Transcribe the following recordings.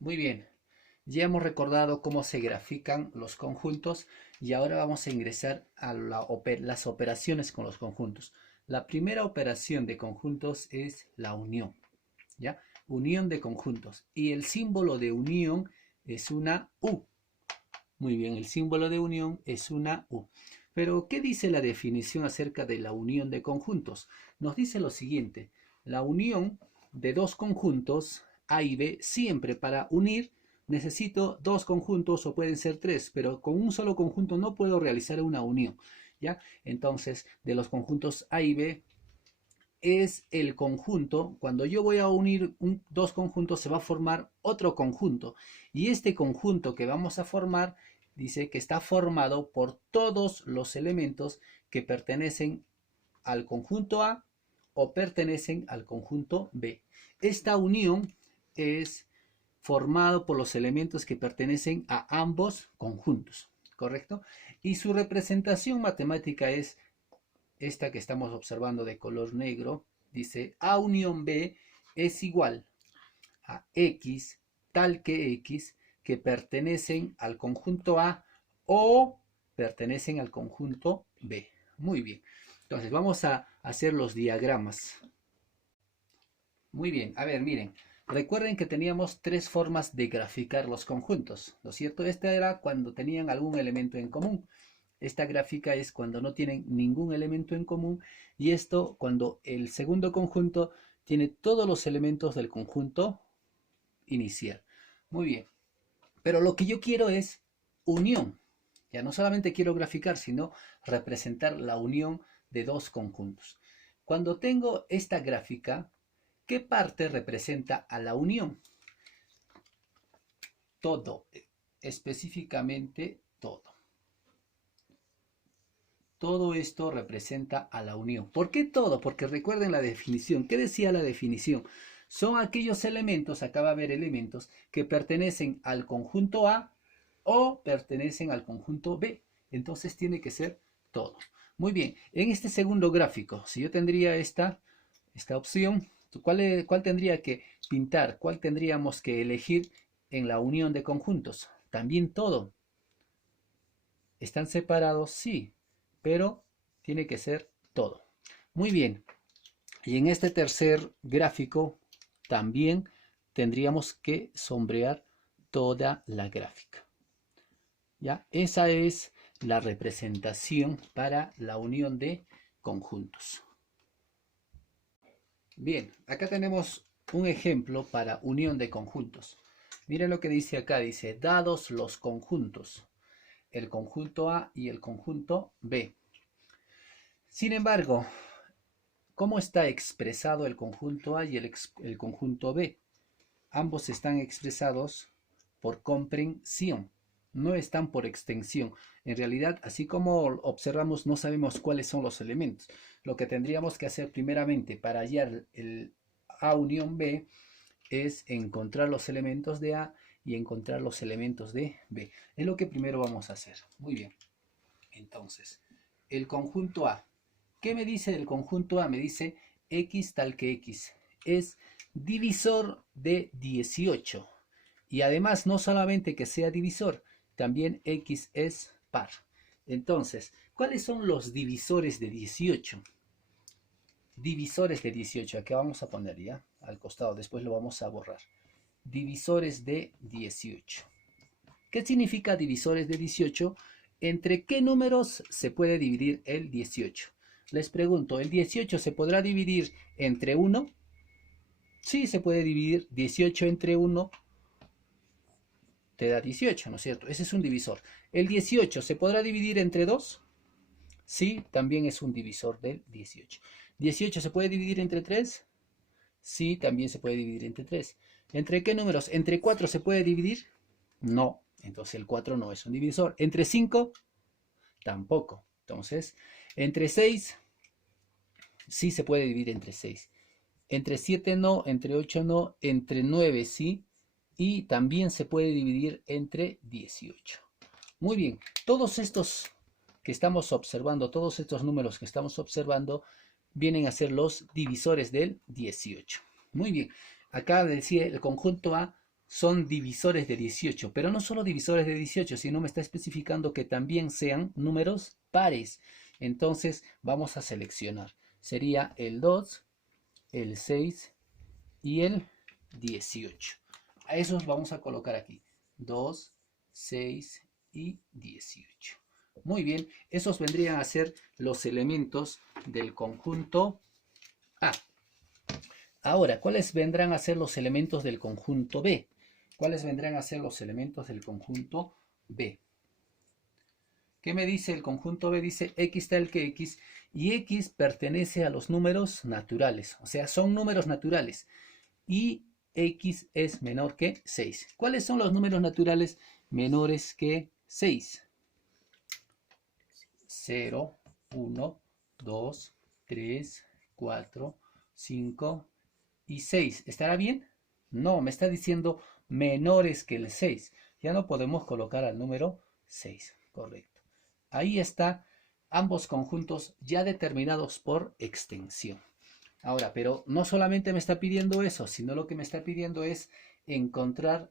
Muy bien, ya hemos recordado cómo se grafican los conjuntos y ahora vamos a ingresar a las operaciones con los conjuntos. La primera operación de conjuntos es la unión, ¿ya? Unión de conjuntos. Y el símbolo de unión es una U. Muy bien, el símbolo de unión es una U. Pero, ¿qué dice la definición acerca de la unión de conjuntos? Nos dice lo siguiente: la unión de dos conjuntos A y B, siempre para unir necesito dos conjuntos o pueden ser tres, pero con un solo conjunto no puedo realizar una unión, ¿ya? Entonces, de los conjuntos A y B es el conjunto, cuando yo voy a unir dos conjuntos se va a formar otro conjunto y este conjunto que vamos a formar dice que está formado por todos los elementos que pertenecen al conjunto A o pertenecen al conjunto B. Esta unión es formado por los elementos que pertenecen a ambos conjuntos, ¿correcto? Y su representación matemática es esta que estamos observando de color negro. Dice A unión B es igual a X tal que pertenecen al conjunto A o pertenecen al conjunto B. Muy bien. Entonces vamos a hacer los diagramas. Muy bien. A ver, miren. Recuerden que teníamos tres formas de graficar los conjuntos, ¿no es cierto? Esta era cuando tenían algún elemento en común. Esta gráfica es cuando no tienen ningún elemento en común y esto cuando el segundo conjunto tiene todos los elementos del conjunto inicial. Muy bien, pero lo que yo quiero es unión. Ya no solamente quiero graficar, sino representar la unión de dos conjuntos. Cuando tengo esta gráfica, ¿qué parte representa a la unión? Todo, específicamente todo. Todo esto representa a la unión. ¿Por qué todo? Porque recuerden la definición. ¿Qué decía la definición? Son aquellos elementos, acá va a haber elementos, que pertenecen al conjunto A o pertenecen al conjunto B. Entonces tiene que ser todo. Muy bien, en este segundo gráfico, si yo tendría esta opción, ¿cuál tendría que pintar? ¿Cuál tendríamos que elegir en la unión de conjuntos? También todo. ¿Están separados? Sí, pero tiene que ser todo. Muy bien. Y en este tercer gráfico también tendríamos que sombrear toda la gráfica. ¿Ya? Esa es la representación para la unión de conjuntos. Bien, acá tenemos un ejemplo para unión de conjuntos. Miren lo que dice acá, dice, dados los conjuntos, el conjunto A y el conjunto B. Sin embargo, ¿cómo está expresado el conjunto A y el conjunto B? Ambos están expresados por comprensión, no están por extensión. En realidad, así como observamos, no sabemos cuáles son los elementos. Lo que tendríamos que hacer primeramente para hallar el A unión B es encontrar los elementos de A y encontrar los elementos de B. Es lo que primero vamos a hacer. Muy bien. Entonces, el conjunto A. ¿Qué me dice del conjunto A? Me dice X tal que X. Es divisor de 18. Y además, no solamente que sea divisor, también X es par. Entonces, ¿cuáles son los divisores de 18? Divisores de 18. Aquí vamos a poner ya al costado. Después lo vamos a borrar. Divisores de 18. ¿Qué significa divisores de 18? ¿Entre qué números se puede dividir el 18? Les pregunto, ¿el 18 se podrá dividir entre 1? Sí, se puede dividir. 18 entre 1 te da 18, ¿no es cierto? Ese es un divisor. ¿El 18 se podrá dividir entre 2? Sí, también es un divisor del 18. ¿18 se puede dividir entre 3? Sí, también se puede dividir entre 3. ¿Entre qué números? ¿Entre 4 se puede dividir? No, entonces el 4 no es un divisor. ¿Entre 5? Tampoco. Entonces, entre 6, sí se puede dividir entre 6. Entre 7 no, entre 8 no, entre 9 sí. Y también se puede dividir entre 18. Muy bien, todos estos que estamos observando, todos estos números que estamos observando, vienen a ser los divisores del 18. Muy bien, acá decía el conjunto A son divisores de 18, pero no solo divisores de 18, sino me está especificando que también sean números pares. Entonces vamos a seleccionar. Sería el 2, el 6 y el 18. A esos vamos a colocar aquí. 2, 6 y 18. Muy bien, esos vendrían a ser los elementos del conjunto A. Ahora, ¿cuáles vendrán a ser los elementos del conjunto B? ¿Cuáles vendrán a ser los elementos del conjunto B? ¿Qué me dice el conjunto B? Dice X tal que X, y X pertenece a los números naturales, o sea, son números naturales, y X es menor que 6. ¿Cuáles son los números naturales menores que 6? 0, 1, 2, 3, 4, 5 y 6. ¿Estará bien? No, me está diciendo menores que el 6. Ya no podemos colocar al número 6. Correcto. Ahí está ambos conjuntos ya determinados por extensión. Ahora, pero no solamente me está pidiendo eso, sino lo que me está pidiendo es encontrar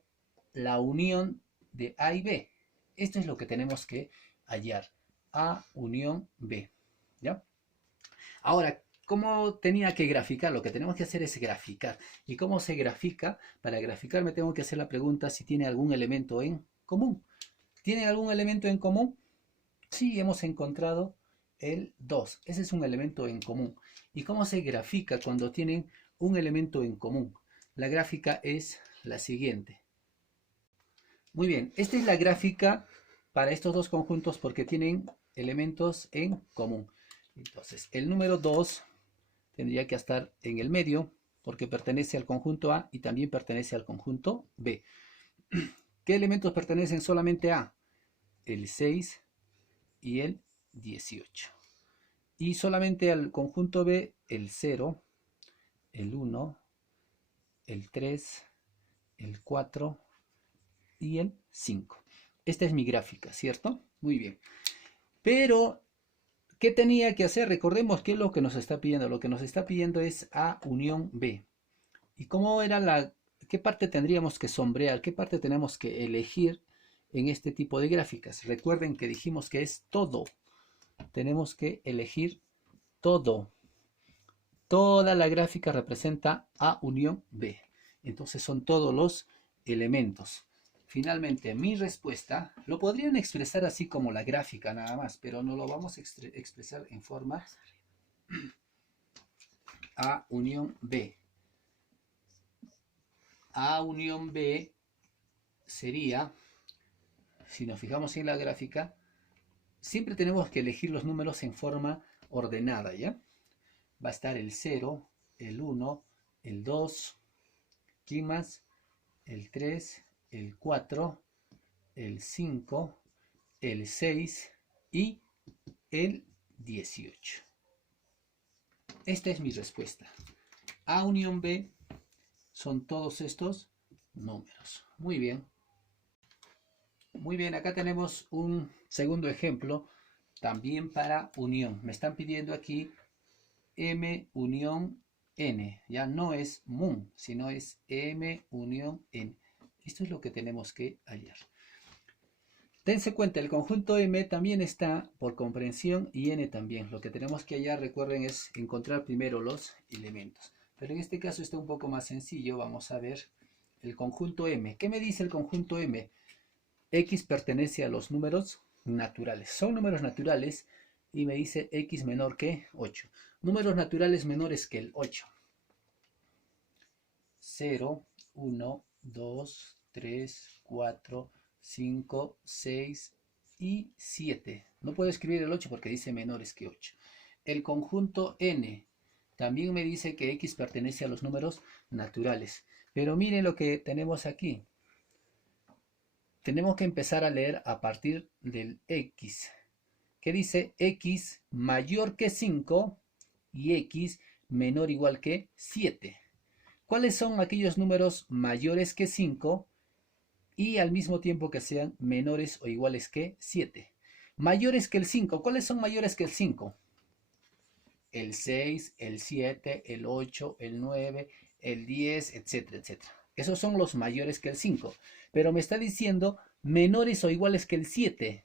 la unión de A y B. Esto es lo que tenemos que hallar. A unión B. ¿Ya? Ahora, ¿cómo tenía que graficar? Lo que tenemos que hacer es graficar. ¿Y cómo se grafica? Para graficar me tengo que hacer la pregunta si tiene algún elemento en común. ¿Tiene algún elemento en común? Sí, hemos encontrado el 2. Ese es un elemento en común. ¿Y cómo se grafica cuando tienen un elemento en común? La gráfica es la siguiente. Muy bien, esta es la gráfica para estos dos conjuntos porque tienen elementos en común. Entonces, el número 2 tendría que estar en el medio porque pertenece al conjunto A y también pertenece al conjunto B. ¿Qué elementos pertenecen solamente a? El 6 y el 18. Y solamente al conjunto B, el 0, el 1, el 3, el 4 y el 5. Esta es mi gráfica, ¿cierto? Muy bien. Pero, ¿qué tenía que hacer? Recordemos qué es lo que nos está pidiendo. Lo que nos está pidiendo es A unión B. ¿Y cómo era qué parte tendríamos que sombrear? ¿Qué parte tenemos que elegir en este tipo de gráficas? Recuerden que dijimos que es todo. Tenemos que elegir todo. Toda la gráfica representa A unión B. Entonces son todos los elementos. Finalmente, mi respuesta lo podrían expresar así como la gráfica nada más, pero no lo vamos a expresar en forma A unión B. A unión B sería, si nos fijamos en la gráfica, siempre tenemos que elegir los números en forma ordenada, ¿ya? Va a estar el 0, el 1, el 2, ¿quién más? El 3, el 4, el 5, el 6 y el 18. Esta es mi respuesta. A unión B son todos estos números. Muy bien. Muy bien, acá tenemos un segundo ejemplo también para unión. Me están pidiendo aquí M unión N. Ya no es mun, sino es M unión N. Esto es lo que tenemos que hallar. Dense cuenta, el conjunto M también está por comprensión y N también. Lo que tenemos que hallar, recuerden, es encontrar primero los elementos. Pero en este caso está un poco más sencillo. Vamos a ver el conjunto M. ¿Qué me dice el conjunto M? X pertenece a los números naturales. Son números naturales y me dice X menor que 8. Números naturales menores que el 8. 0, 1, 2, 3, 4, 5, 6 y 7. No puedo escribir el 8 porque dice menores que 8. El conjunto N también me dice que X pertenece a los números naturales. Pero miren lo que tenemos aquí. Tenemos que empezar a leer a partir del X. ¿Qué dice? X mayor que 5 y X menor o igual que 7. ¿Cuáles son aquellos números mayores que 5 y al mismo tiempo que sean menores o iguales que 7? Mayores que el 5. ¿Cuáles son mayores que el 5? El 6, el 7, el 8, el 9, el 10, etcétera, etcétera. Esos son los mayores que el 5. Pero me está diciendo menores o iguales que el 7.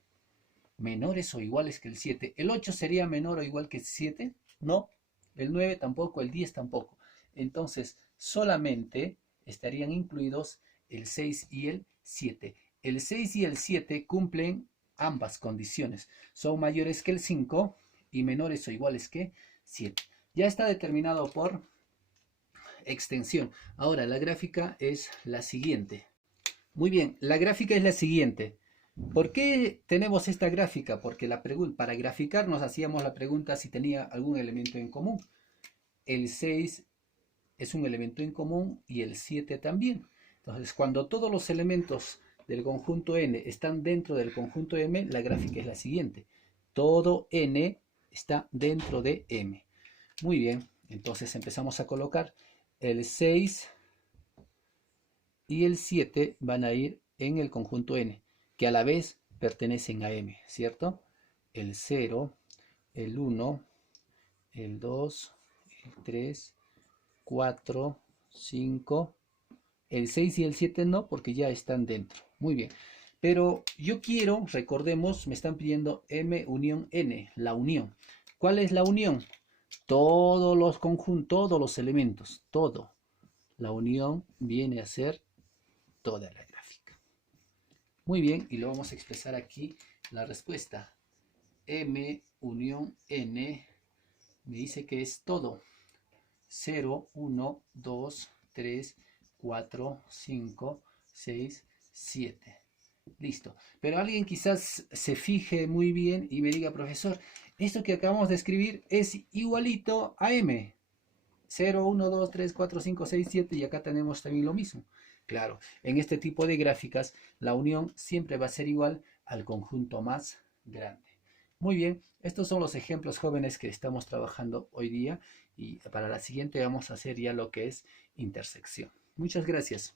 Menores o iguales que el 7. ¿El 8 sería menor o igual que el 7? No. El 9 tampoco, el 10 tampoco. Entonces, solamente estarían incluidos el 6 y el 7. El 6 y el 7 cumplen ambas condiciones. Son mayores que el 5 y menores o iguales que 7. Ya está determinado por extensión. Ahora, la gráfica es la siguiente. Muy bien, la gráfica es la siguiente. ¿Por qué tenemos esta gráfica? Porque para graficar nos hacíamos la pregunta si tenía algún elemento en común. El 6 es un elemento en común y el 7 también. Entonces, cuando todos los elementos del conjunto n están dentro del conjunto m, la gráfica es la siguiente. Todo n está dentro de m. Muy bien, entonces empezamos a colocar el 6 y el 7 van a ir en el conjunto n, que a la vez pertenecen a m, ¿cierto? El 0, el 1, el 2, el 3, 4, 5, el 6 y el 7 no, porque ya están dentro. Muy bien. Pero yo quiero, recordemos, me están pidiendo m unión n, la unión. ¿Cuál es la unión? Todos los conjuntos, todos los elementos, todo. La unión viene a ser toda la gráfica. Muy bien, y lo vamos a expresar aquí la respuesta. M unión n me dice que es todo. 0, 1, 2, 3, 4, 5, 6, 7. Listo. Pero alguien quizás se fije muy bien y me diga, profesor, esto que acabamos de escribir es igualito a m. 0, 1, 2, 3, 4, 5, 6, 7 y acá tenemos también lo mismo. Claro, en este tipo de gráficas la unión siempre va a ser igual al conjunto más grande. Muy bien, estos son los ejemplos jóvenes que estamos trabajando hoy día y para la siguiente vamos a hacer ya lo que es intersección. Muchas gracias.